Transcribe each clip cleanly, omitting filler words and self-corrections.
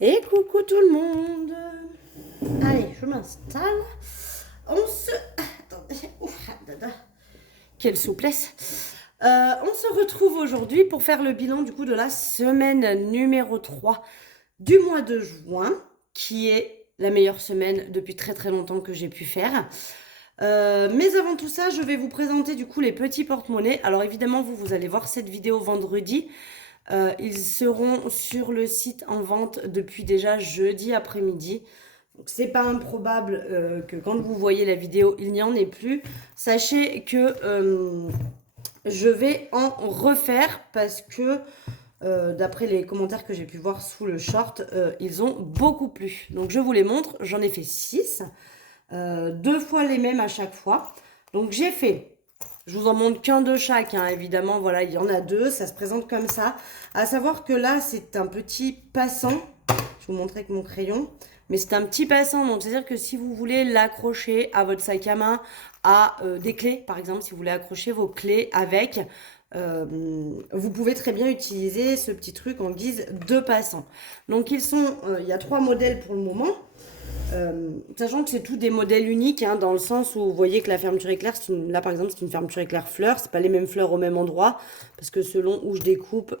Et coucou tout le monde. Allez, je m'installe. On se... Attendez. Ouf, dada. Quelle souplesse. On se retrouve aujourd'hui pour faire le bilan du coup de la semaine numéro 3 du mois de juin, qui est la meilleure semaine depuis très très longtemps que j'ai pu faire. Mais avant tout ça, je vais vous présenter du coup les petits porte-monnaies. Alors évidemment, vous allez voir cette vidéo vendredi. Ils seront sur le site en vente depuis déjà jeudi après-midi. Donc c'est pas improbable que quand vous voyez la vidéo, il n'y en ait plus. Sachez que je vais en refaire parce que d'après les commentaires que j'ai pu voir sous le short, ils ont beaucoup plu. Donc je vous les montre, j'en ai fait 6, 2 fois les mêmes à chaque fois. Donc j'ai fait, je vous en montre qu'un de chaque, hein, évidemment, voilà, il y en a 2, ça se présente comme ça. À savoir que là, c'est un petit passant, je vais vous montrer avec mon crayon, mais c'est un petit passant, donc c'est-à-dire que si vous voulez l'accrocher à votre sac à main, à des clés, par exemple, si vous voulez accrocher vos clés avec, vous pouvez très bien utiliser ce petit truc en guise de passant. Donc il y a 3 modèles pour le moment. Sachant que c'est tout des modèles uniques, hein, dans le sens où vous voyez que la fermeture éclair, là par exemple, c'est une fermeture éclair fleur, c'est pas les mêmes fleurs au même endroit, parce que selon où je découpe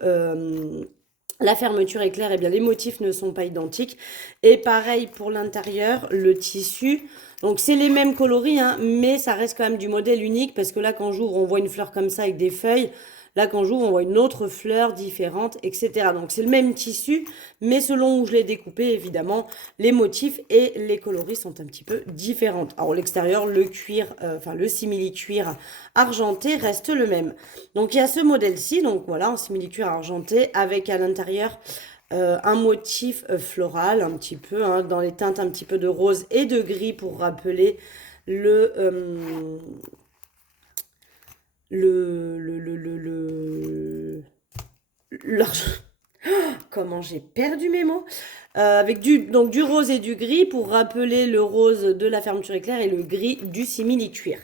la fermeture éclair, eh bien les motifs ne sont pas identiques. Et pareil pour l'intérieur, le tissu. Donc c'est les mêmes coloris, hein, mais ça reste quand même du modèle unique, parce que là quand j'ouvre, on voit une fleur comme ça avec des feuilles. Là, quand j'ouvre, on voit une autre fleur différente, etc. Donc, c'est le même tissu, mais selon où je l'ai découpé, évidemment, les motifs et les coloris sont un petit peu différents. Alors, l'extérieur, le cuir, enfin, le simili-cuir argenté reste le même. Donc, il y a ce modèle-ci, donc voilà, en simili-cuir argenté, avec à l'intérieur un motif floral, un petit peu, hein, dans les teintes un petit peu de rose et de gris pour rappeler le, l'argent. Comment j'ai perdu mes mots. Avec donc du rose et du gris pour rappeler le rose de la fermeture éclair et le gris du simili-cuir.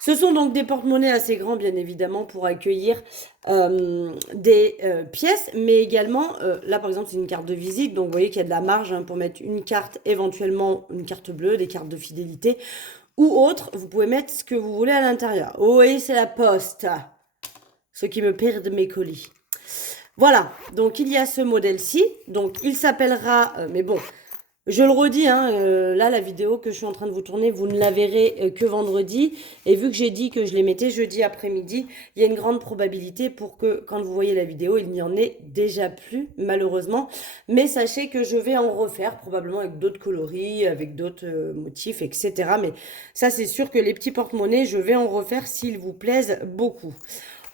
Ce sont donc des porte-monnaies assez grands, bien évidemment, pour accueillir des pièces, mais également, là par exemple, c'est une carte de visite, donc vous voyez qu'il y a de la marge, hein, pour mettre une carte, éventuellement une carte bleue, des cartes de fidélité, ou autre, vous pouvez mettre ce que vous voulez à l'intérieur. Oui, c'est la poste, ceux qui me perdent mes colis. Voilà, donc il y a ce modèle-ci, donc il s'appellera, mais bon, je le redis, hein, là la vidéo que je suis en train de vous tourner, vous ne la verrez que vendredi, et vu que j'ai dit que je les mettais jeudi après-midi, il y a une grande probabilité pour que quand vous voyez la vidéo, il n'y en ait déjà plus, malheureusement, mais sachez que je vais en refaire, probablement avec d'autres coloris, avec d'autres motifs, etc. Mais ça c'est sûr que les petits porte-monnaies, je vais en refaire s'ils vous plaisent beaucoup.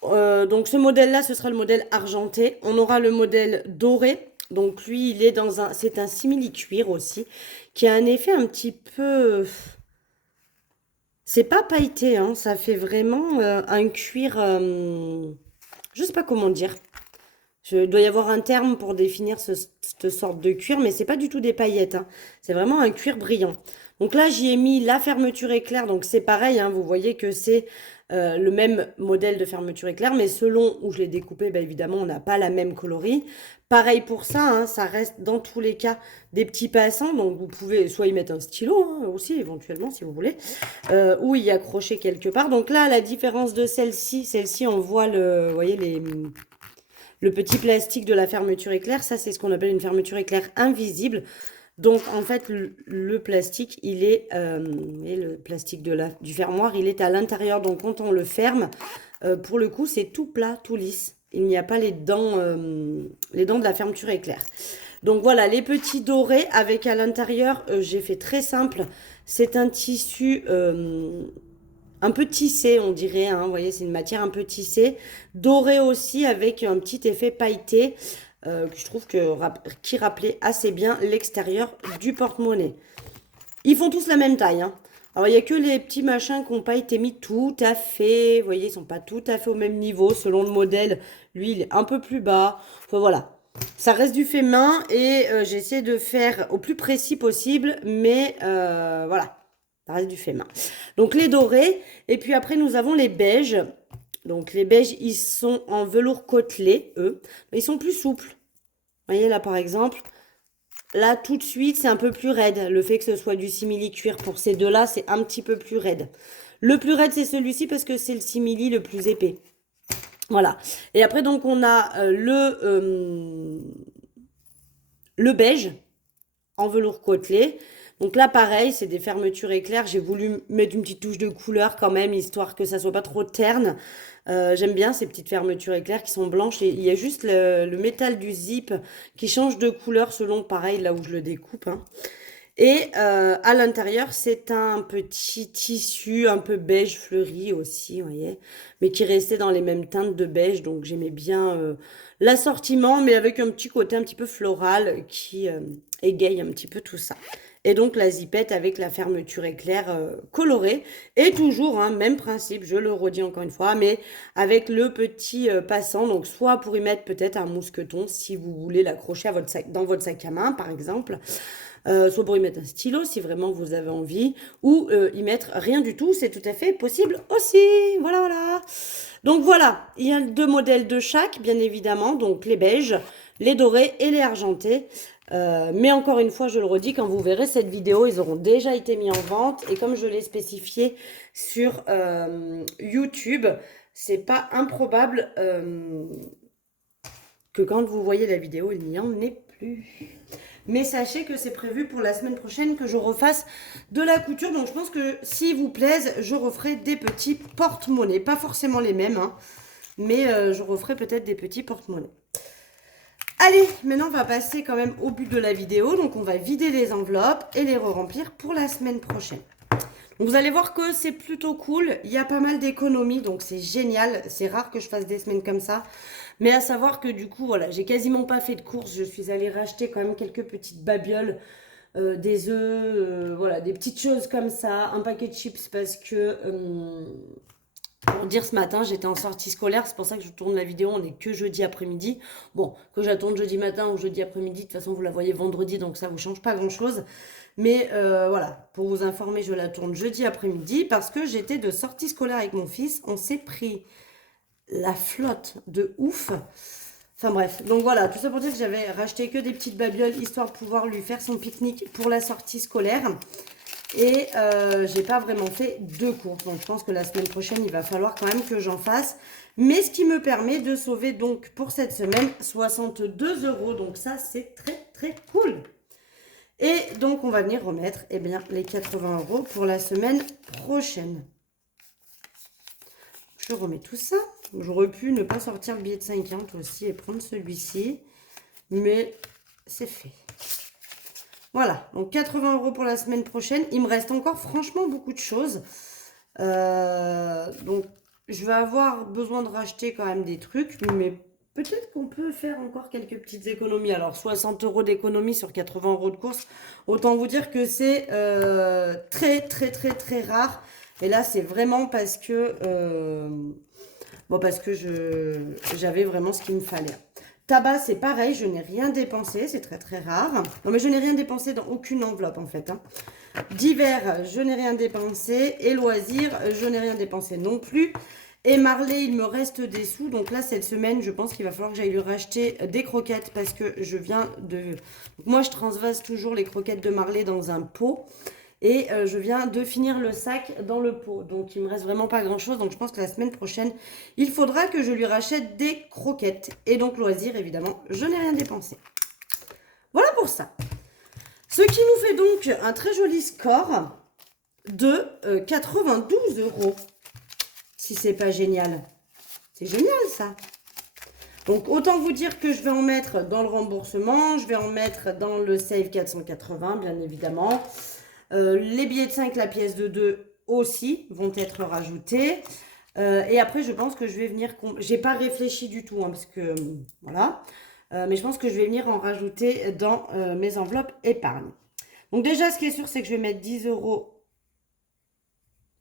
Donc ce modèle-là, ce sera le modèle argenté. On aura le modèle doré. Donc lui, il est dans un, c'est un simili-cuir aussi, qui a un effet un petit peu, c'est pas pailleté, hein, ça fait vraiment un cuir, je sais pas comment dire. Je dois y avoir un terme pour définir cette sorte de cuir, mais c'est pas du tout des paillettes, hein. C'est vraiment un cuir brillant. Donc là, j'y ai mis la fermeture éclair, donc c'est pareil, hein, vous voyez que c'est le même modèle de fermeture éclair, mais selon où je l'ai découpé, bah, évidemment, on n'a pas la même coloris. Pareil pour ça, hein, ça reste dans tous les cas des petits passants, donc vous pouvez soit y mettre un stylo, hein, aussi éventuellement si vous voulez, ou y accrocher quelque part. Donc là, la différence de celle-ci, on voit vous voyez le petit plastique de la fermeture éclair, ça c'est ce qu'on appelle une fermeture éclair invisible. Donc en fait le plastique il est et le plastique du fermoir il est à l'intérieur. Donc quand on le ferme, pour le coup c'est tout plat, tout lisse. Il n'y a pas les dents de la fermeture éclair. Donc voilà les petits dorés avec à l'intérieur, j'ai fait très simple. C'est un tissu un peu tissé, on dirait, hein, vous voyez, c'est une matière un peu tissée, dorée aussi avec un petit effet pailleté que je trouve qui rappelait assez bien l'extérieur du porte-monnaie. Ils font tous la même taille, hein. Alors, il n'y a que les petits machins qui n'ont pas été mis tout à fait, vous voyez, ils sont pas tout à fait au même niveau selon le modèle. Lui, il est un peu plus bas. Enfin, voilà. Ça reste du fait main et j'essaie de faire au plus précis possible, mais voilà. Ça reste du fait main. Donc les dorés. Et puis après, nous avons les beiges. Donc les beiges, ils sont en velours côtelé, eux. Ils sont plus souples. Vous voyez là, par exemple. là, tout de suite, c'est un peu plus raide. Le fait que ce soit du simili cuir pour ces deux-là, c'est un petit peu plus raide. Le plus raide, c'est celui-ci parce que c'est le simili le plus épais. Voilà. Et après, donc, on a le beige en velours côtelé. Donc là, pareil, c'est des fermetures éclairs. J'ai voulu mettre une petite touche de couleur quand même, histoire que ça soit pas trop terne. J'aime bien ces petites fermetures éclairs qui sont blanches. Et il y a juste le métal du zip qui change de couleur selon, pareil, là où je le découpe. Hein. Et à l'intérieur, c'est un petit tissu un peu beige fleuri aussi, vous voyez, mais qui restait dans les mêmes teintes de beige. Donc j'aimais bien l'assortiment, mais avec un petit côté un petit peu floral qui égaye un petit peu tout ça. Et donc la zipette avec la fermeture éclair colorée. Et toujours, hein, même principe, je le redis encore une fois, mais avec le petit passant. Donc soit pour y mettre peut-être un mousqueton si vous voulez l'accrocher à votre sac, dans votre sac à main, par exemple. Soit pour y mettre un stylo si vraiment vous avez envie, ou y mettre rien du tout, c'est tout à fait possible aussi. Voilà, voilà. Donc voilà, il y a deux modèles de chaque, bien évidemment, donc les beiges, les dorés et les argentés. Mais encore une fois, je le redis, quand vous verrez cette vidéo, ils auront déjà été mis en vente. Et comme je l'ai spécifié sur YouTube, c'est pas improbable que quand vous voyez la vidéo, il n'y en ait plus. Mais sachez que c'est prévu pour la semaine prochaine que je refasse de la couture. Donc je pense que s'ils vous plaisent, je referai des petits porte-monnaies. Pas forcément les mêmes, hein, mais je referai peut-être des petits porte-monnaies. Allez, maintenant on va passer quand même au but de la vidéo. Donc on va vider les enveloppes et les re-remplir pour la semaine prochaine. Donc vous allez voir que c'est plutôt cool. Il y a pas mal d'économies, donc c'est génial. C'est rare que je fasse des semaines comme ça. Mais à savoir que du coup, voilà, j'ai quasiment pas fait de courses. Je suis allée racheter quand même quelques petites babioles, des œufs, voilà, des petites choses comme ça. Un paquet de chips parce que, pour dire ce matin, j'étais en sortie scolaire. C'est pour ça que je tourne la vidéo. On n'est que jeudi après-midi. Bon, que j'attende jeudi matin ou jeudi après-midi, de toute façon, vous la voyez vendredi, donc ça vous change pas grand-chose. Mais voilà, pour vous informer, je la tourne jeudi après-midi parce que j'étais de sortie scolaire avec mon fils. On s'est pris la flotte de ouf. Enfin bref, donc voilà, tout ça pour dire que j'avais racheté que des petites babioles histoire de pouvoir lui faire son pique-nique pour la sortie scolaire. Et j'ai pas vraiment fait de courses. Donc je pense que la semaine prochaine, il va falloir quand même que j'en fasse. Mais ce qui me permet de sauver donc pour cette semaine 62 €. Donc ça, c'est très très cool. Et donc on va venir remettre les 80 € pour la semaine prochaine. Je remets tout ça. J'aurais pu ne pas sortir le billet de 50 aussi et prendre celui-ci. Mais c'est fait. Voilà, donc 80 € pour la semaine prochaine. Il me reste encore franchement beaucoup de choses. Donc je vais avoir besoin de racheter quand même des trucs. Mais peut-être qu'on peut faire encore quelques petites économies. Alors 60 € d'économie sur 80 € de course. Autant vous dire que c'est très très très très rare. Et là c'est vraiment parce que... bon, parce que j'avais vraiment ce qu'il me fallait. Tabac, c'est pareil, je n'ai rien dépensé, c'est très très rare. Non, mais je n'ai rien dépensé dans aucune enveloppe en fait. Hein. Divers, je n'ai rien dépensé. Et loisirs, je n'ai rien dépensé non plus. Et Marley, il me reste des sous. Donc là, cette semaine, je pense qu'il va falloir que j'aille lui racheter des croquettes parce que je viens de... Donc moi, je transvase toujours les croquettes de Marley dans un pot. Et je viens de finir le sac dans le pot. Donc il me reste vraiment pas grand chose. Donc je pense que la semaine prochaine, il faudra que je lui rachète des croquettes. Et donc loisirs, évidemment, je n'ai rien dépensé. Voilà pour ça. Ce qui nous fait donc un très joli score de 92 €. Si c'est pas génial. C'est génial ça. Donc autant vous dire que je vais en mettre dans le remboursement. Je vais en mettre dans le Save 480, bien évidemment. Les billets de 5, la pièce de 2 aussi vont être rajoutés. Et après, je pense que je vais venir... J'ai pas réfléchi du tout, hein, parce que... voilà. Mais je pense que je vais venir en rajouter dans mes enveloppes épargne. Donc déjà, ce qui est sûr, c'est que je vais mettre 10 €.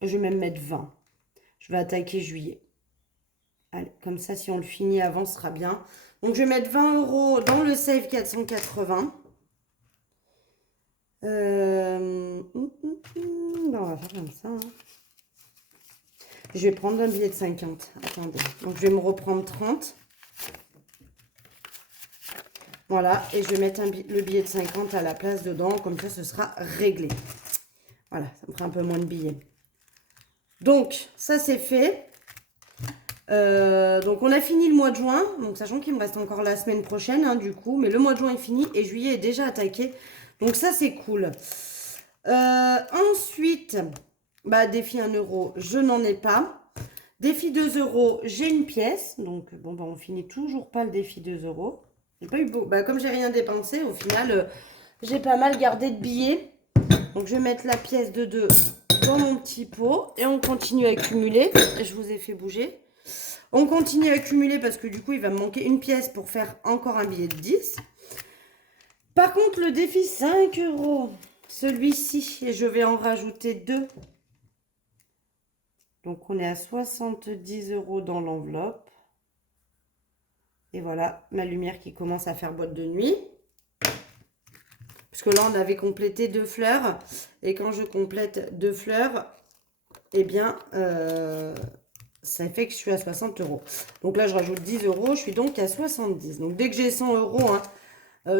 Je vais même mettre 20. Je vais attaquer juillet. Allez, comme ça, si on le finit avant, ce sera bien. Donc, je vais mettre 20 € dans le Save 480. On va faire comme ça. Hein. Je vais prendre un billet de 50. Attendez. Donc, je vais me reprendre 30. Voilà, et je vais mettre le billet de 50 à la place dedans, comme ça ce sera réglé. Voilà, ça me fera un peu moins de billets. Donc, ça c'est fait. Donc on a fini le mois de juin, donc sachant qu'il me reste encore la semaine prochaine, hein, du coup, mais le mois de juin est fini et juillet est déjà attaqué. Donc ça c'est cool. Ensuite, bah, défi 1 euro, je n'en ai pas. Défi 2 euros, j'ai une pièce. Donc bon, bah, on finit toujours pas le défi 2 euros. J'ai pas eu beau. Bah, comme j'ai rien dépensé, au final, j'ai pas mal gardé de billets. Donc je vais mettre la pièce de 2 dans mon petit pot et on continue à accumuler. Je vous ai fait bouger. On continue à accumuler parce que du coup, il va me manquer une pièce pour faire encore un billet de 10. Par contre, le défi 5 euros, celui-ci, et je vais en rajouter 2. Donc, on est à 70 euros dans l'enveloppe. Et voilà, ma lumière qui commence à faire boîte de nuit. Parce que là, on avait complété 2 fleurs. Et quand je complète 2 fleurs, eh bien, ça fait que je suis à 60 euros. Donc là, je rajoute 10 euros. Je suis donc à 70. Donc dès que j'ai 100 euros, hein,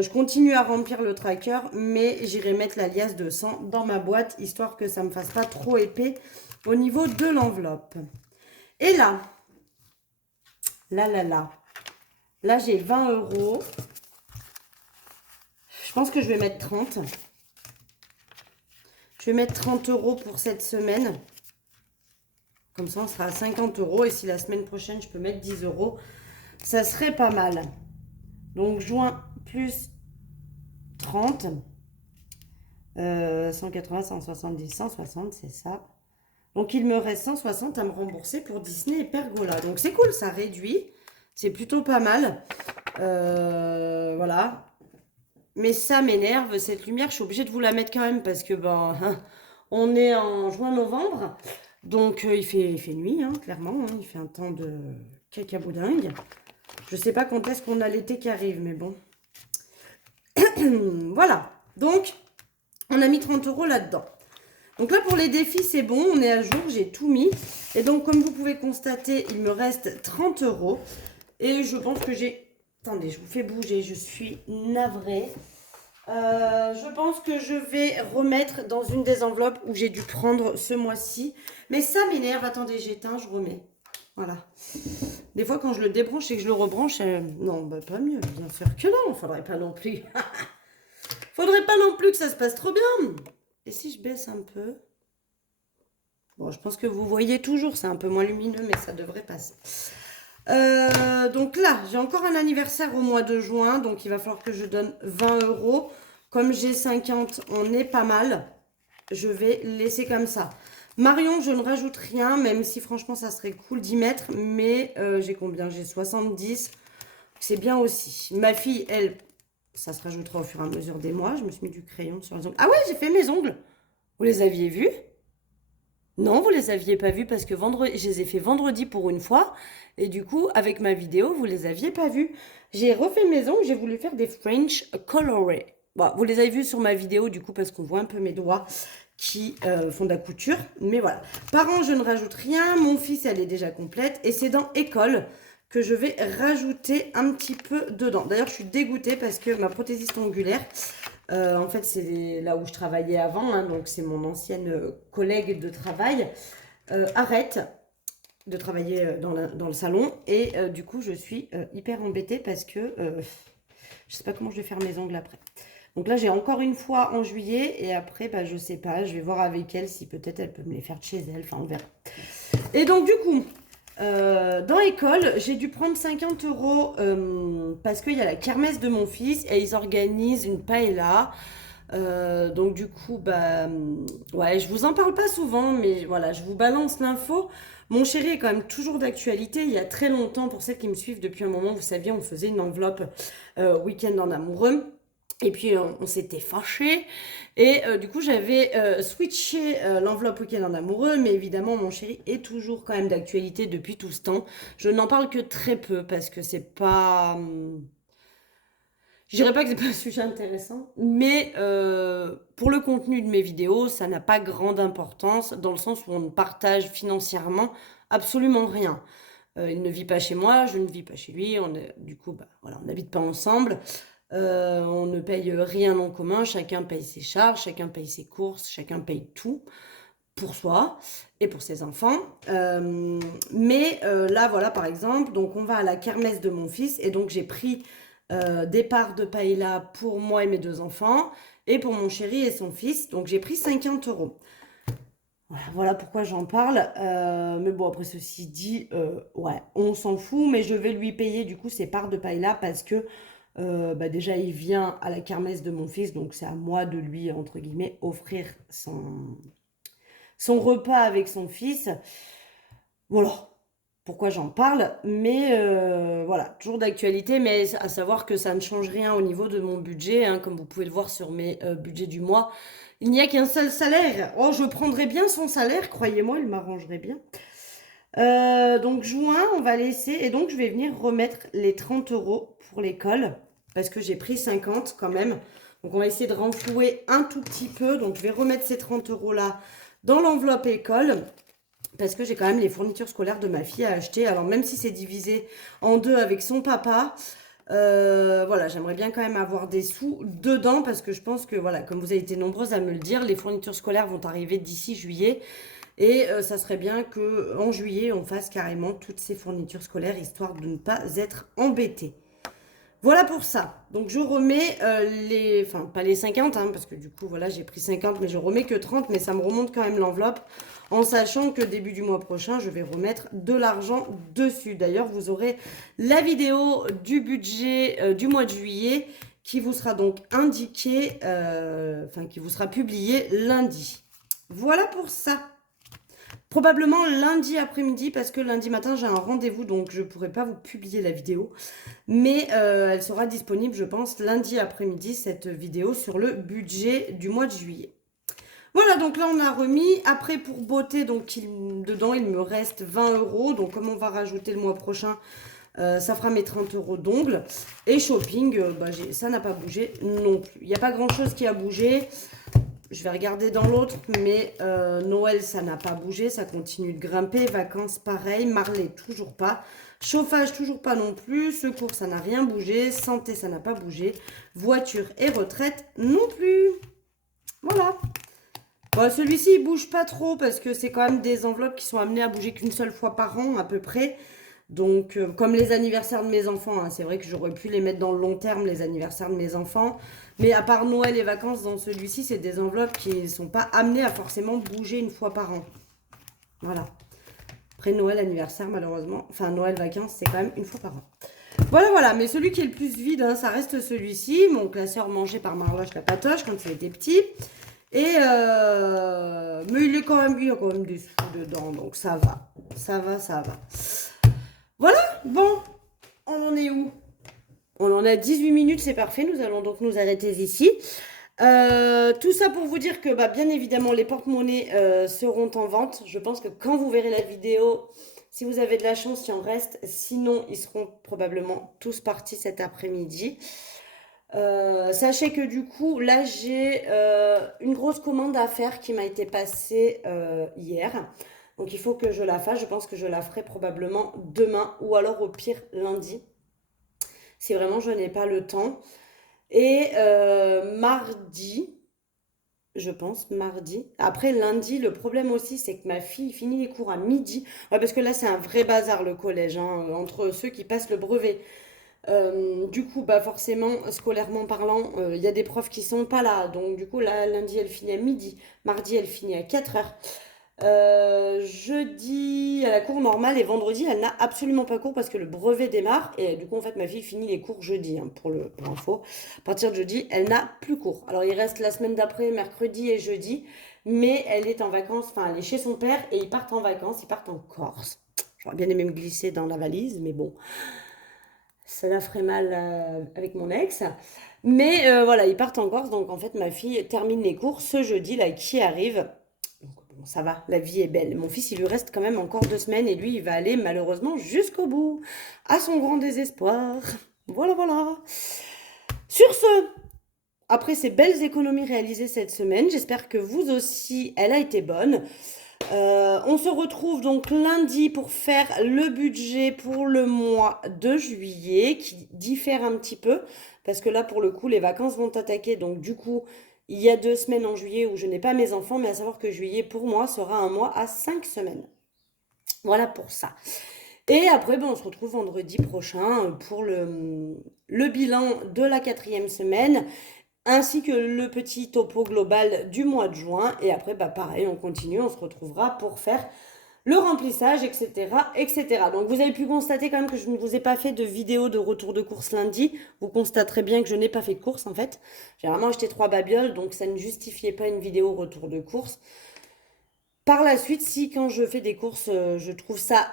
je continue à remplir le tracker. Mais j'irai mettre la liasse de 100 dans ma boîte, histoire que ça ne me fasse pas trop épais au niveau de l'enveloppe. Et là, là, j'ai 20 euros. Je pense que je vais mettre 30. Je vais mettre 30 euros pour cette semaine. Comme ça, on sera à 50 euros. Et si la semaine prochaine, je peux mettre 10 euros, ça serait pas mal. Donc, juin plus 30. 180, 170, 160, c'est ça. Donc, il me reste 160 à me rembourser pour Disney et Pergola. Donc, c'est cool, ça réduit. C'est plutôt pas mal. Voilà. Mais ça m'énerve, cette lumière. Je suis obligée de vous la mettre quand même parce que, ben, on est en juin-novembre. Donc, il fait nuit, hein, clairement. Hein. Il fait un temps de cacaboudingue. Je sais pas quand est-ce qu'on a l'été qui arrive, mais bon. Voilà. Donc, on a mis 30 euros là-dedans. Donc là, pour les défis, c'est bon. On est à jour. J'ai tout mis. Et donc, comme vous pouvez constater, il me reste 30 euros. Et je pense que j'ai... Attendez, je vous fais bouger. Je suis navrée. Je pense que je vais remettre dans une des enveloppes où j'ai dû prendre ce mois-ci. Mais ça m'énerve. Attendez, j'éteins, je remets. Voilà. Des fois, quand je le débranche et que je le rebranche, non, bah pas mieux. Bien sûr que non. Faudrait pas non plus. Faudrait pas non plus que ça se passe trop bien. Et si je baisse un peu? Bon, je pense que vous voyez toujours. C'est un peu moins lumineux, mais ça devrait passer. Donc là, j'ai encore un anniversaire au mois de juin. Donc, il va falloir que je donne 20 euros. Comme j'ai 50, on est pas mal. Je vais laisser comme ça. Marion, je ne rajoute rien, même si franchement, ça serait cool d'y mettre. Mais j'ai combien? J'ai 70. C'est bien aussi. Ma fille, elle, ça se rajoutera au fur et à mesure des mois. Je me suis mis du crayon sur les ongles. Ah ouais, j'ai fait mes ongles. Vous les aviez vus? Non, vous les aviez pas vus parce que vendredi, je les ai fait vendredi pour une fois. Et du coup, avec ma vidéo, vous les aviez pas vus. J'ai refait mes ongles, j'ai voulu faire des French colorés. Bon, vous les avez vus sur ma vidéo du coup parce qu'on voit un peu mes doigts qui font de la couture. Mais voilà. Parents, je ne rajoute rien. Mon fils, elle est déjà complète. Et c'est dans école que je vais rajouter un petit peu dedans. D'ailleurs, je suis dégoûtée parce que ma prothésiste ongulaire... en fait, c'est là où je travaillais avant, hein, donc c'est mon ancienne collègue de travail, arrête de travailler dans le salon. Et du coup, je suis hyper embêtée parce que je sais pas comment je vais faire mes ongles après. Donc là, j'ai encore une fois en juillet et après, bah, je sais pas, je vais voir avec elle si peut-être elle peut me les faire de chez elle, enfin on verra. Et donc du coup... dans l'école, j'ai dû prendre 50 euros parce qu'il y a la kermesse de mon fils et ils organisent une paella. Donc du coup, bah, ouais, je vous en parle pas souvent, mais voilà, je vous balance l'info. Mon chéri est quand même toujours d'actualité. Il y a très longtemps, pour celles qui me suivent depuis un moment, vous saviez, on faisait une enveloppe week-end en amoureux. Et puis, on s'était fâchés. Et du coup, j'avais switché l'enveloppe week-end en amoureux. Mais évidemment, mon chéri est toujours quand même d'actualité depuis tout ce temps. Je n'en parle que très peu parce que c'est pas... je dirais pas que c'est pas un sujet intéressant. Mais pour le contenu de mes vidéos, ça n'a pas grande importance dans le sens où on ne partage financièrement absolument rien. Il ne vit pas chez moi, je ne vis pas chez lui. Du coup, bah, voilà, on n'habite pas ensemble. On ne paye rien en commun, chacun paye ses charges, chacun paye ses courses, chacun paye tout pour soi et pour ses enfants. Mais là, voilà, par exemple, donc on va à la kermesse de mon fils et donc j'ai pris des parts de paella pour moi et mes 2 enfants et pour mon chéri et son fils. Donc j'ai pris 50 €. Voilà pourquoi j'en parle. Mais bon, après ceci dit, ouais, on s'en fout, mais je vais lui payer du coup ses parts de paella parce que bah, déjà il vient à la kermesse de mon fils, donc c'est à moi de lui, entre guillemets, offrir son repas avec son fils. Voilà pourquoi j'en parle. Mais voilà, toujours d'actualité, mais à savoir que ça ne change rien au niveau de mon budget, hein, comme vous pouvez le voir sur mes budgets du mois. Il n'y a qu'un seul salaire. Oh, je prendrais bien son salaire, croyez-moi, il m'arrangerait bien. Donc juin, on va laisser, et donc je vais venir remettre les 30 € pour l'école, parce que j'ai pris 50 quand même. Donc on va essayer de renflouer un tout petit peu. Donc je vais remettre ces 30 € là dans l'enveloppe école, parce que j'ai quand même les fournitures scolaires de ma fille à acheter. Alors même si c'est divisé en deux avec son papa, voilà, j'aimerais bien quand même avoir des sous dedans, parce que je pense que, voilà, comme vous avez été nombreuses à me le dire, les fournitures scolaires vont arriver d'ici juillet. Et ça serait bien qu'en juillet, on fasse carrément toutes ces fournitures scolaires, histoire de ne pas être embêté. Voilà pour ça. Donc je remets enfin pas les 50, hein, parce que du coup voilà, j'ai pris 50, mais je remets que 30, mais ça me remonte quand même l'enveloppe, en sachant que début du mois prochain, je vais remettre de l'argent dessus. D'ailleurs, vous aurez la vidéo du budget du mois de juillet qui vous sera donc indiquée, enfin qui vous sera publiée lundi. Voilà pour ça. Probablement lundi après-midi, parce que lundi matin j'ai un rendez-vous, donc je ne pourrai pas vous publier la vidéo. Mais elle sera disponible, je pense, lundi après-midi, cette vidéo sur le budget du mois de juillet. Voilà, donc là on a remis. Après, pour beauté, donc dedans il me reste 20 €. Donc comme on va rajouter le mois prochain, ça fera mes 30 € d'ongles. Et shopping, bah, ça n'a pas bougé non plus. Il n'y a pas grand-chose qui a bougé. Je vais regarder dans l'autre, mais Noël, ça n'a pas bougé, ça continue de grimper. Vacances, pareil. Marley, toujours pas. Chauffage, toujours pas non plus. Secours, ça n'a rien bougé. Santé, ça n'a pas bougé. Voiture et retraite, non plus. Voilà. Bon, celui-ci, il bouge pas trop parce que c'est quand même des enveloppes qui sont amenées à bouger qu'une seule fois par an, à peu près. Donc, comme les anniversaires de mes enfants, hein, c'est vrai que j'aurais pu les mettre dans le long terme, les anniversaires de mes enfants. Mais à part Noël et vacances, dans celui-ci, c'est des enveloppes qui ne sont pas amenées à forcément bouger une fois par an. Voilà. Après Noël, anniversaire, malheureusement. Enfin, Noël, vacances, c'est quand même une fois par an. Voilà, voilà. Mais celui qui est le plus vide, hein, ça reste celui-ci. Mon classeur mangé par Marloche la patoche quand il était petit. Et mais il y a quand même des sous dedans, donc ça va. Ça va, ça va. Voilà, bon, on en est où? On en a 18 minutes, c'est parfait. Nous allons donc nous arrêter ici. Tout ça pour vous dire que, bah, bien évidemment, les porte-monnaies seront en vente. Je pense que quand vous verrez la vidéo, si vous avez de la chance, il en reste. Sinon, ils seront probablement tous partis cet après-midi. Sachez que du coup, là, j'ai une grosse commande à faire qui m'a été passée hier. Donc, il faut que je la fasse. Je pense que je la ferai probablement demain ou alors au pire lundi. Si vraiment je n'ai pas le temps. Et mardi, je pense, mardi. Après, lundi, le problème aussi, c'est que ma fille finit les cours à midi. Ouais, parce que là, c'est un vrai bazar, le collège, hein, entre ceux qui passent le brevet. Du coup, bah forcément, scolairement parlant, il y a des profs qui sont pas là. Donc, du coup, là, lundi, elle finit à midi. Mardi, elle finit à 4 h. Jeudi, à la cour normale, et vendredi, elle n'a absolument pas cours parce que le brevet démarre. Et du coup, en fait, ma fille finit les cours jeudi, hein, pour l'info. À partir de jeudi, elle n'a plus cours. Alors, il reste la semaine d'après, mercredi et jeudi. Mais elle est en vacances, enfin, elle est chez son père et ils partent en vacances, ils partent en Corse. J'aurais bien aimé me glisser dans la valise, mais bon, ça la ferait mal avec mon ex. Mais voilà, ils partent en Corse, donc en fait, ma fille termine les cours ce jeudi, là, qui arrive. Donc, bon, ça va, la vie est belle. Mon fils, il lui reste quand même encore 2 semaines et lui, il va aller malheureusement jusqu'au bout, à son grand désespoir. Voilà, voilà. Sur ce, après ces belles économies réalisées cette semaine, j'espère que vous aussi, elle a été bonne. On se retrouve donc lundi pour faire le budget pour le mois de juillet qui diffère un petit peu parce que là, pour le coup, les vacances vont attaquer. Donc, du coup, il y a 2 semaines en juillet où je n'ai pas mes enfants, mais à savoir que juillet, pour moi, sera un mois à 5 semaines. Voilà pour ça. Et après, on se retrouve vendredi prochain pour le bilan de la 4e semaine, ainsi que le petit topo global du mois de juin. Et après, pareil, on continue, on se retrouvera pour faire le remplissage, etc., etc. Donc, vous avez pu constater quand même que je ne vous ai pas fait de vidéo de retour de course lundi. Vous constaterez bien que je n'ai pas fait de course, en fait. J'ai vraiment acheté 3 babioles, donc ça ne justifiait pas une vidéo retour de course. Par la suite, si quand je fais des courses, je trouve ça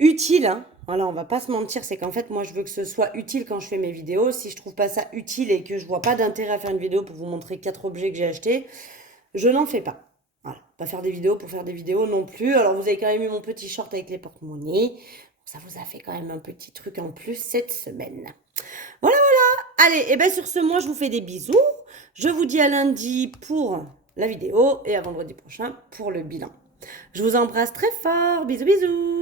utile, hein. Voilà, on va pas se mentir, c'est qu'en fait, moi, je veux que ce soit utile quand je fais mes vidéos. Si je trouve pas ça utile et que je vois pas d'intérêt à faire une vidéo pour vous montrer 4 objets que j'ai achetés, je n'en fais pas. Voilà, pas faire des vidéos pour faire des vidéos non plus. Alors, vous avez quand même eu mon petit short avec les porte-monnaies. Ça vous a fait quand même un petit truc en plus cette semaine. Voilà, voilà. Allez, et bien sur ce, moi, je vous fais des bisous. Je vous dis à lundi pour la vidéo et à vendredi prochain pour le bilan. Je vous embrasse très fort. Bisous, bisous.